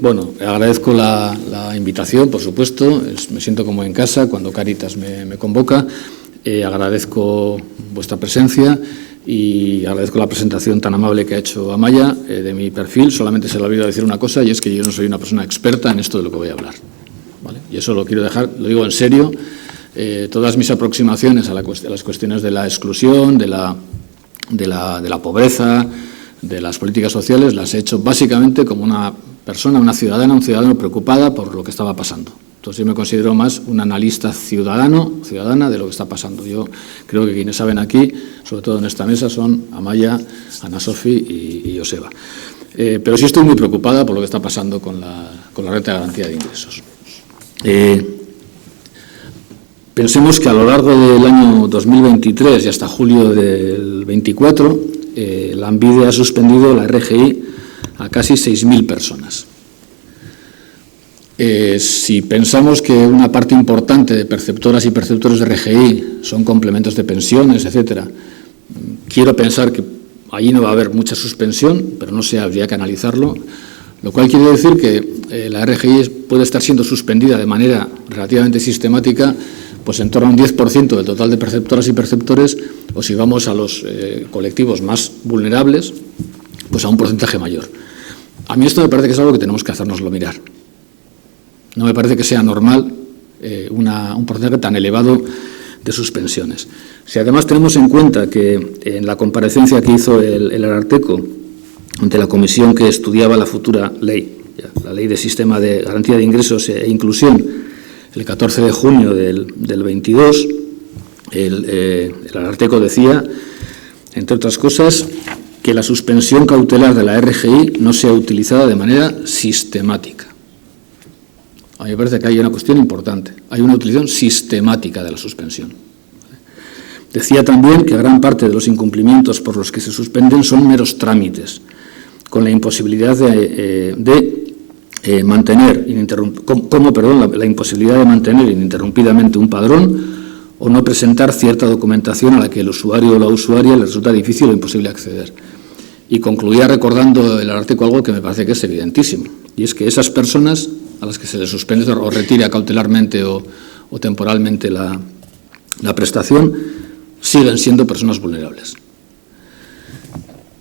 Bueno, agradezco la invitación, por supuesto. Me siento como en casa cuando Cáritas me convoca. Agradezco vuestra presencia y agradezco la presentación tan amable que ha hecho Amaya de mi perfil. Solamente se le ha olvidado decir una cosa, y es que yo no soy una persona experta en esto de lo que voy a hablar, ¿vale? Y eso lo quiero dejar, lo digo en serio. Todas mis aproximaciones a las cuestiones de la exclusión, de la pobreza, de las políticas sociales, las he hecho básicamente como una persona, un ciudadano preocupada por lo que estaba pasando. Entonces yo me considero más un analista ciudadana de lo que está pasando. Yo creo que quienes saben aquí, sobre todo en esta mesa, son Amaya, Ana Sofi y Joseba. Pero sí estoy muy preocupada por lo que está pasando con la renta de garantía de ingresos. Pensemos que a lo largo del año 2023 y hasta julio del 24, Lanbide ha suspendido la RGI a casi 6.000 personas. Si pensamos que una parte importante de perceptoras y perceptores de RGI son complementos de pensiones, etcétera, quiero pensar que allí no va a haber mucha suspensión, pero no sé, habría que analizarlo, lo cual quiere decir que la RGI puede estar siendo suspendida de manera relativamente sistemática, pues en torno a un 10% del total de perceptoras y perceptores, o si vamos a los colectivos más vulnerables, pues a un porcentaje mayor. A mí esto me parece que es algo que tenemos que hacérnoslo mirar. No me parece que sea normal un porcentaje tan elevado de suspensiones. Si además tenemos en cuenta que en la comparecencia que hizo el Ararteko ante la comisión que estudiaba la futura ley, la Ley de Sistema de Garantía de Ingresos e Inclusión, el 14 de junio del 22, el Ararteko decía, entre otras cosas, que la suspensión cautelar de la RGI no sea utilizada de manera sistemática. A mí me parece que hay una cuestión importante. Hay una utilización sistemática de la suspensión. Decía también que gran parte de los incumplimientos por los que se suspenden son meros trámites, con la imposibilidad de mantener la imposibilidad de mantener ininterrumpidamente un padrón o no presentar cierta documentación a la que el usuario o la usuaria le resulta difícil o imposible acceder. Y concluía recordando el Ararteko algo que me parece que es evidentísimo, y es que esas personas a las que se les suspende o retira cautelarmente o temporalmente la prestación siguen siendo personas vulnerables.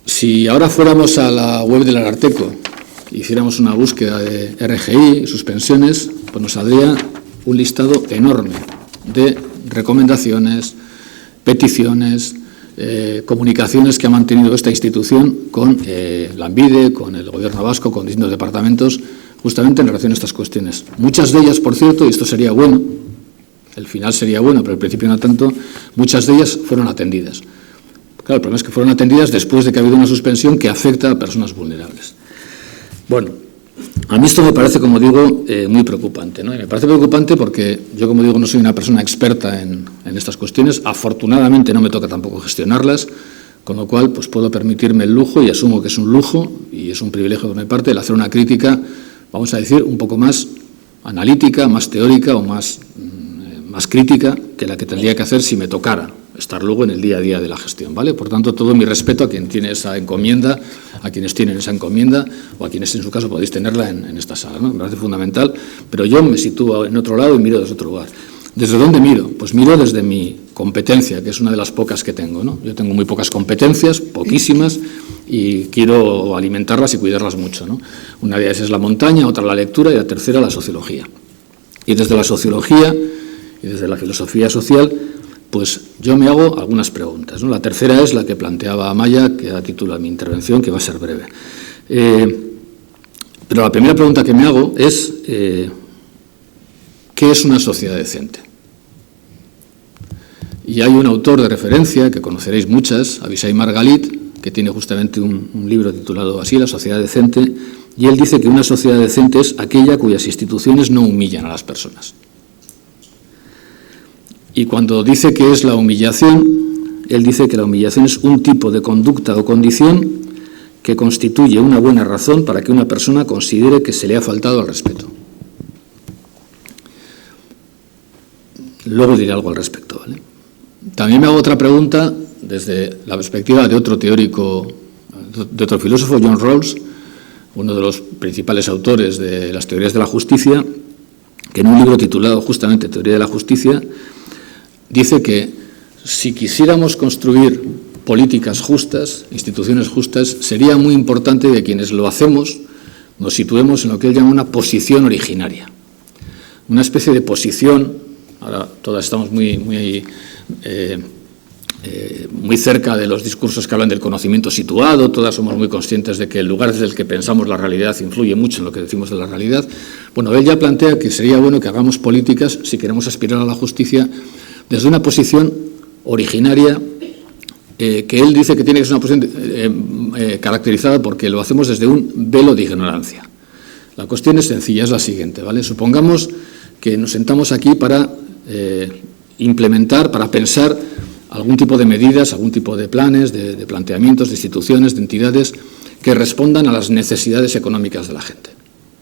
Si ahora fuéramos a la web del Ararteko, hiciéramos una búsqueda de RGI, suspensiones, pues nos saldría un listado enorme de recomendaciones, peticiones, comunicaciones que ha mantenido esta institución con Lanbide, con el Gobierno vasco, con distintos departamentos, justamente en relación a estas cuestiones. Muchas de ellas, por cierto, y esto sería bueno, el final sería bueno, pero al principio no tanto, muchas de ellas fueron atendidas. Claro, el problema es que fueron atendidas después de que ha habido una suspensión que afecta a personas vulnerables. Bueno, a mí esto me parece, como digo, muy preocupante, ¿no? Y me parece preocupante porque yo, como digo, no soy una persona experta en estas cuestiones. Afortunadamente no me toca tampoco gestionarlas, con lo cual pues puedo permitirme el lujo, y asumo que es un lujo y es un privilegio de mi parte, el hacer una crítica, vamos a decir, un poco más analítica, más teórica o más crítica que la que tendría que hacer si me tocara estar luego en el día a día de la gestión, ¿vale? Por tanto, todo mi respeto a quien tiene esa encomienda, a quienes tienen esa encomienda o a quienes, en su caso, podéis tenerla en esta sala, ¿no? Me parece fundamental, pero yo me sitúo en otro lado y miro desde otro lugar. ¿Desde dónde miro? Pues miro desde mi competencia, que es una de las pocas que tengo, ¿no? Yo tengo muy pocas competencias, poquísimas, y quiero alimentarlas y cuidarlas mucho, ¿no? Una de ellas es la montaña, otra la lectura y la tercera la sociología. Y desde la sociología y desde la filosofía social, pues yo me hago algunas preguntas, ¿no? La tercera es la que planteaba Amaya, que da título a mi intervención, que va a ser breve. Pero la primera pregunta que me hago es, ¿qué es una sociedad decente? Y hay un autor de referencia, que conoceréis muchas, Avishai Margalit, que tiene justamente un libro titulado así, La sociedad decente, y él dice que una sociedad decente es aquella cuyas instituciones no humillan a las personas. Y cuando dice que es la humillación, él dice que la humillación es un tipo de conducta o condición que constituye una buena razón para que una persona considere que se le ha faltado al respeto. Luego diré algo al respecto, ¿vale? También me hago otra pregunta desde la perspectiva de otro teórico, de otro filósofo, John Rawls, uno de los principales autores de las teorías de la justicia, que en un libro titulado justamente Teoría de la Justicia, dice que si quisiéramos construir políticas justas, instituciones justas, sería muy importante que quienes lo hacemos nos situemos en lo que él llama una posición originaria. Una especie de posición, ahora todas estamos muy cerca de los discursos que hablan del conocimiento situado, todas somos muy conscientes de que el lugar desde el que pensamos la realidad influye mucho en lo que decimos de la realidad. Bueno, él ya plantea que sería bueno que hagamos políticas, si queremos aspirar a la justicia, desde una posición originaria, que él dice que tiene que ser una posición caracterizada porque lo hacemos desde un velo de ignorancia. La cuestión es sencilla, es la siguiente, ¿vale? Supongamos que nos sentamos aquí para implementar, para pensar algún tipo de medidas, algún tipo de planes, de planteamientos, de instituciones, de entidades que respondan a las necesidades económicas de la gente.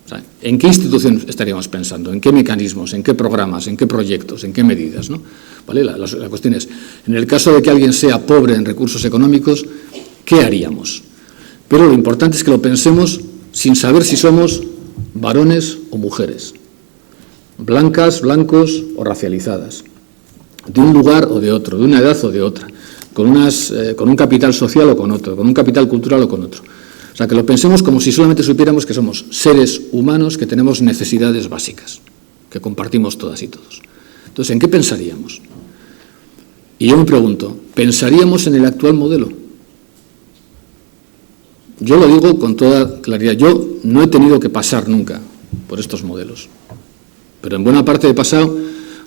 O sea, ¿en qué institución estaríamos pensando? ¿En qué mecanismos? ¿En qué programas? ¿En qué proyectos? ¿En qué medidas? ¿No? ¿Vale? La cuestión es, en el caso de que alguien sea pobre en recursos económicos, ¿qué haríamos? Pero lo importante es que lo pensemos sin saber si somos varones o mujeres, blancas, blancos o racializadas, de un lugar o de otro, de una edad o de otra, con un capital social o con otro, con un capital cultural o con otro. O sea, que lo pensemos como si solamente supiéramos que somos seres humanos que tenemos necesidades básicas, que compartimos todas y todos. Entonces, ¿en qué pensaríamos? Y yo me pregunto, ¿pensaríamos en el actual modelo? Yo lo digo con toda claridad, yo no he tenido que pasar nunca por estos modelos, pero en buena parte he pasado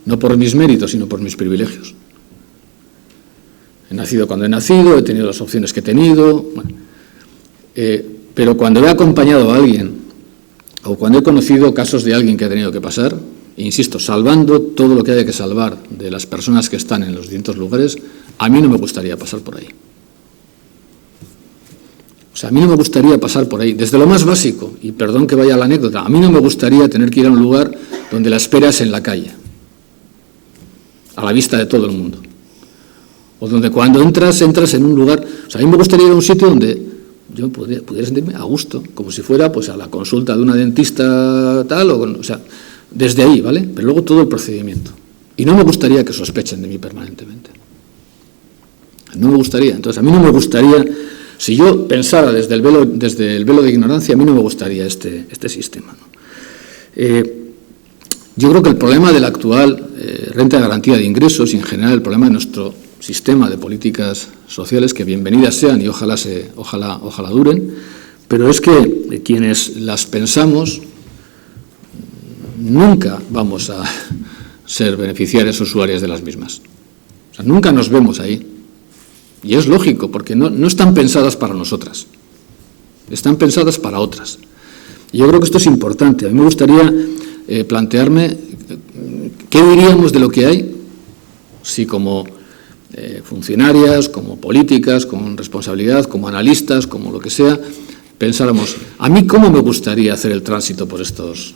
no por mis méritos, sino por mis privilegios. He nacido cuando he nacido, he tenido las opciones que he tenido, bueno, pero cuando he acompañado a alguien o cuando he conocido casos de alguien que ha tenido que pasar, insisto, salvando todo lo que haya que salvar de las personas que están en los distintos lugares, a mí no me gustaría pasar por ahí. O sea, a mí no me gustaría pasar por ahí, desde lo más básico, y perdón que vaya a la anécdota, a mí no me gustaría tener que ir a un lugar donde la espera es en la calle, a la vista de todo el mundo. O donde cuando entras en un lugar... O sea, a mí me gustaría ir a un sitio donde yo pudiera sentirme a gusto, como si fuera pues a la consulta de una dentista tal, o sea, desde ahí, ¿vale? Pero luego todo el procedimiento. Y no me gustaría que sospechen de mí permanentemente. No me gustaría. Entonces, a mí no me gustaría... Si yo pensara desde el velo de ignorancia, a mí no me gustaría este sistema, ¿no? Yo creo que el problema de la actual renta de garantía de ingresos y en general el problema de nuestro sistema de políticas sociales, que bienvenidas sean y ojalá duren, pero es que quienes las pensamos nunca vamos a ser beneficiarios o usuarios de las mismas. O sea, nunca nos vemos ahí. Y es lógico, porque no están pensadas para nosotras, están pensadas para otras. Y yo creo que esto es importante. A mí me gustaría plantearme qué diríamos de lo que hay si como funcionarias, como políticas, con responsabilidad, como analistas, como lo que sea, pensáramos, a mí cómo me gustaría hacer el tránsito por estos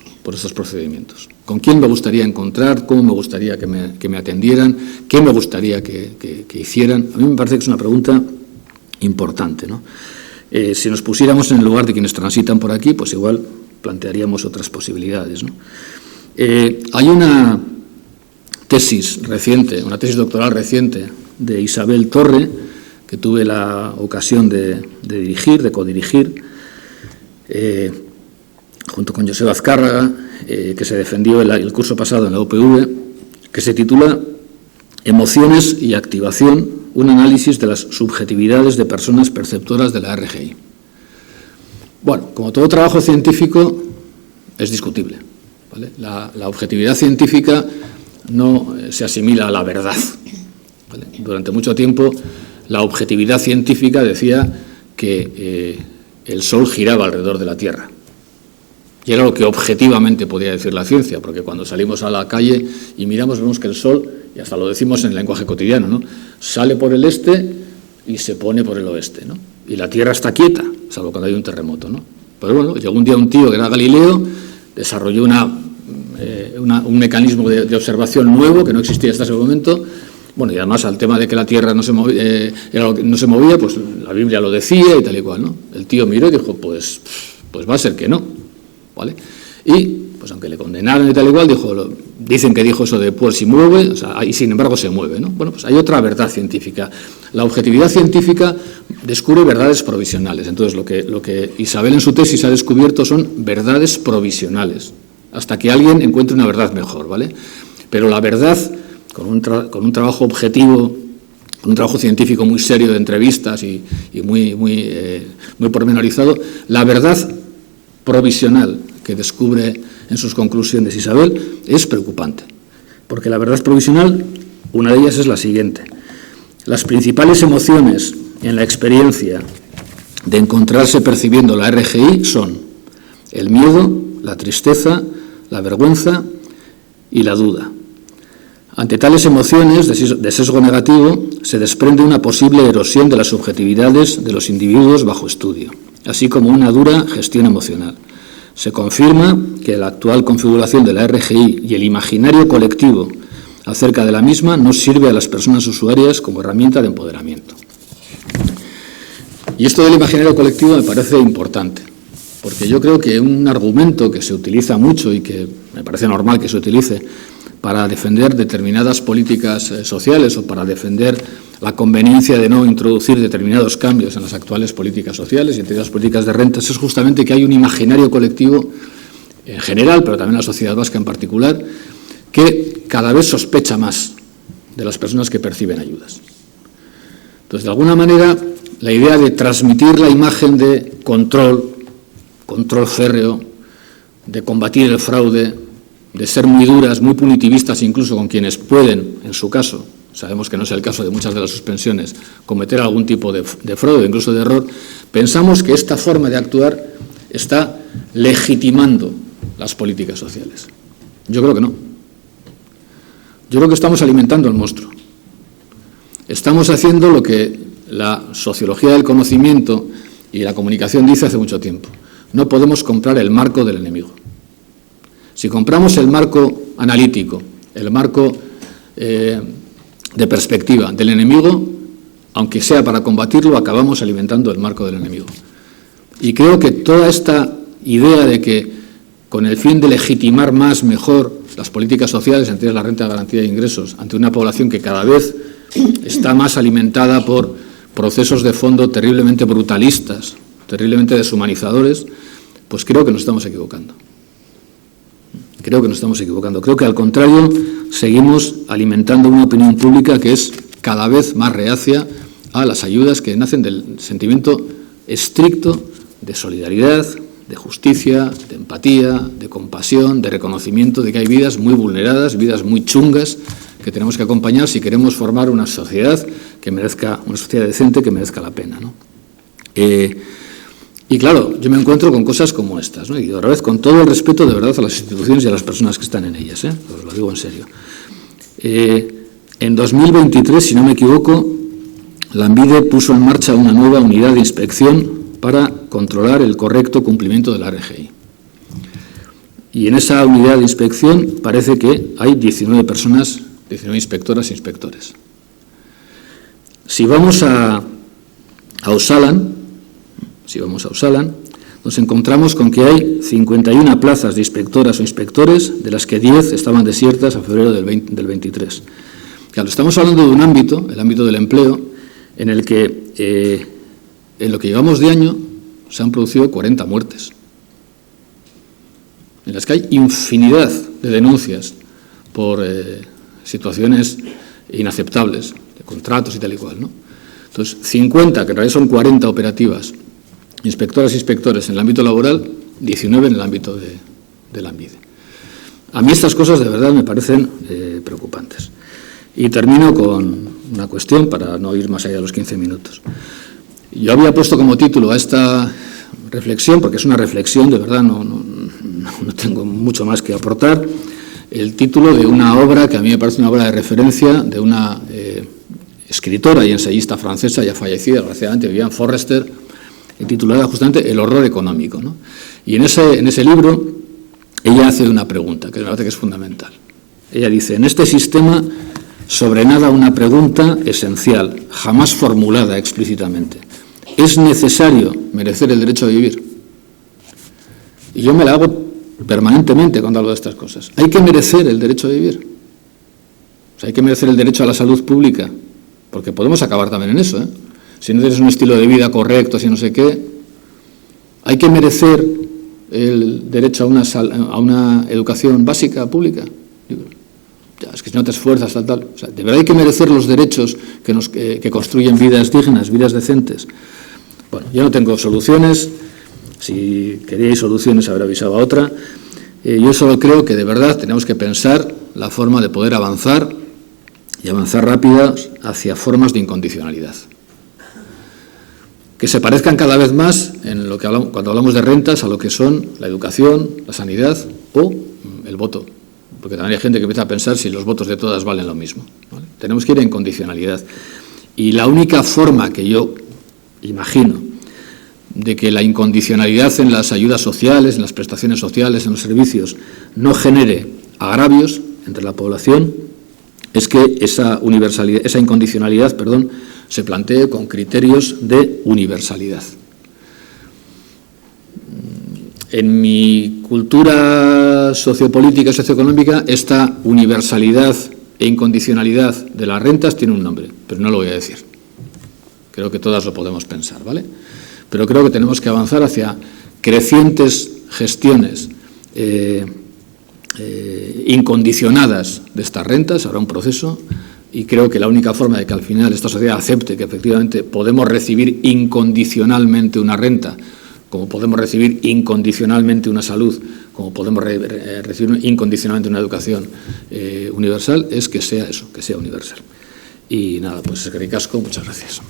procedimientos, con quién me gustaría encontrar, cómo me gustaría que me atendieran, qué me gustaría que hicieran. A mí me parece que es una pregunta importante, ¿no? Si nos pusiéramos en el lugar de quienes transitan por aquí, pues igual plantearíamos otras posibilidades, ¿no? Hay una tesis reciente, una tesis doctoral reciente de Isabel Torre, que tuve la ocasión de codirigir, junto con Joseba Azcárraga, que se defendió el curso pasado en la UPV, que se titula Emociones y activación, un análisis de las subjetividades de personas perceptoras de la RGI. Bueno, como todo trabajo científico, es discutible, ¿vale? La objetividad científica no se asimila a la verdad, ¿vale? Durante mucho tiempo, la objetividad científica decía que el Sol giraba alrededor de la Tierra. Y era lo que objetivamente podía decir la ciencia, porque cuando salimos a la calle y miramos, vemos que el Sol, y hasta lo decimos en el lenguaje cotidiano, ¿no?, sale por el este y se pone por el oeste, ¿no? Y la Tierra está quieta, salvo cuando hay un terremoto, ¿no? Pero bueno, llegó un día un tío que era Galileo, desarrolló un mecanismo de observación nuevo que no existía hasta ese momento. Bueno, y además al tema de que la Tierra no se movía, pues la Biblia lo decía y tal y cual, ¿no? El tío miró y dijo, pues Pues va a ser que no, ¿vale? Y, pues aunque le condenaron y tal igual, dicen que dijo eso de pues si mueve, o sea, y sin embargo se mueve, ¿no? Bueno, pues hay otra verdad científica. La objetividad científica descubre verdades provisionales. Entonces, lo que Isabel en su tesis ha descubierto son verdades provisionales, hasta que alguien encuentre una verdad mejor, ¿vale? Pero la verdad, con un trabajo objetivo, un trabajo científico muy serio de entrevistas y muy pormenorizado, la verdad provisional que descubre en sus conclusiones Isabel es preocupante, porque la verdad provisional, una de ellas es la siguiente: las principales emociones en la experiencia de encontrarse percibiendo la RGI son el miedo, la tristeza, la vergüenza y la duda. Ante tales emociones de sesgo negativo se desprende una posible erosión de las subjetividades de los individuos bajo estudio, así como una dura gestión emocional. Se confirma que la actual configuración de la RGI y el imaginario colectivo acerca de la misma no sirve a las personas usuarias como herramienta de empoderamiento. Y esto del imaginario colectivo me parece importante, porque yo creo que un argumento que se utiliza mucho y que me parece normal que se utilice para defender determinadas políticas sociales o para defender la conveniencia de no introducir determinados cambios en las actuales políticas sociales y entre las políticas de rentas es justamente que hay un imaginario colectivo en general, pero también la sociedad vasca en particular, que cada vez sospecha más de las personas que perciben ayudas. Entonces, de alguna manera, la idea de transmitir la imagen de control férreo, de combatir el fraude, de ser muy duras, muy punitivistas incluso con quienes pueden, en su caso, sabemos que no es el caso de muchas de las suspensiones, cometer algún tipo de fraude, incluso de error, pensamos que esta forma de actuar está legitimando las políticas sociales. Yo creo que no. Yo creo que estamos alimentando el monstruo. Estamos haciendo lo que la sociología del conocimiento y la comunicación dice hace mucho tiempo. No podemos comprar el marco del enemigo. Si compramos el marco analítico, el marco de perspectiva del enemigo, aunque sea para combatirlo, acabamos alimentando el marco del enemigo. Y creo que toda esta idea de que con el fin de legitimar más, mejor, las políticas sociales, entre ellas la renta de garantía de ingresos, ante una población que cada vez está más alimentada por procesos de fondo terriblemente brutalistas, terriblemente deshumanizadores, pues creo que nos estamos equivocando. Creo que nos estamos equivocando. Creo que, al contrario, seguimos alimentando una opinión pública que es cada vez más reacia a las ayudas que nacen del sentimiento estricto de solidaridad, de justicia, de empatía, de compasión, de reconocimiento de que hay vidas muy vulneradas, vidas muy chungas que tenemos que acompañar si queremos formar una sociedad que merezca, una sociedad decente que merezca la pena, ¿no? Y claro, yo me encuentro con cosas como estas, ¿no? Y otra vez, con todo el respeto de verdad a las instituciones y a las personas que están en ellas, os lo digo en serio. En 2023, si no me equivoco, Lanbide puso en marcha una nueva unidad de inspección para controlar el correcto cumplimiento de la RGI. Y en esa unidad de inspección parece que hay 19 personas, 19 inspectoras e inspectores. Si vamos a Osalan, nos encontramos con que hay 51 plazas de inspectoras o inspectores, de las que 10 estaban desiertas a febrero del 23. Claro, estamos hablando de un ámbito, el ámbito del empleo, en el que en lo que llevamos de año se han producido 40 muertes, en las que hay infinidad de denuncias por situaciones inaceptables, de contratos y tal y cual, ¿no? Entonces, 50, que en realidad son 40 operativas, inspectoras e inspectores en el ámbito laboral, 19 en el ámbito de Lanbide. A mí estas cosas de verdad me parecen preocupantes. Y termino con una cuestión para no ir más allá de los 15 minutos. Yo había puesto como título a esta reflexión, porque es una reflexión, de verdad no tengo mucho más que aportar, el título de una obra que a mí me parece una obra de referencia de una escritora y ensayista francesa ya fallecida, desgraciadamente, Viviane Forrester, titulada justamente El horror económico, ¿no? Y en ese libro ella hace una pregunta que me parece que es fundamental. Ella dice: en este sistema sobrenada una pregunta esencial, jamás formulada explícitamente. ¿Es necesario merecer el derecho a vivir? y yo me la hago permanentemente cuando hablo de estas cosas. Hay que merecer el derecho a vivir. O sea, hay que merecer el derecho a la salud pública, porque podemos acabar también en eso, ¿eh? Si no tienes un estilo de vida correcto, si no sé qué, hay que merecer el derecho a una educación básica pública. Ya, es que si no te esfuerzas, tal. O sea, de verdad hay que merecer los derechos que construyen vidas dignas, vidas decentes. Bueno, yo no tengo soluciones. Si queríais soluciones, habré avisado a otra. Yo solo creo que de verdad tenemos que pensar la forma de poder avanzar y avanzar rápida hacia formas de incondicionalidad. Que se parezcan cada vez más en lo que cuando hablamos de rentas a lo que son la educación, la sanidad o el voto. Porque también hay gente que empieza a pensar si los votos de todas valen lo mismo, ¿vale? Tenemos que ir en condicionalidad. Y la única forma que yo imagino de que la incondicionalidad en las ayudas sociales, en las prestaciones sociales, en los servicios, no genere agravios entre la población, es que esa incondicionalidad, se plantee con criterios de universalidad. En mi cultura sociopolítica y socioeconómica, esta universalidad e incondicionalidad de las rentas tiene un nombre, pero no lo voy a decir. Creo que todas lo podemos pensar, ¿vale? Pero creo que tenemos que avanzar hacia crecientes gestiones incondicionadas de estas rentas. Habrá un proceso y creo que la única forma de que al final esta sociedad acepte que efectivamente podemos recibir incondicionalmente una renta, como podemos recibir incondicionalmente una salud, como podemos recibir incondicionalmente una educación universal, es que sea eso, que sea universal. Y nada, pues eskerrik asko, muchas gracias.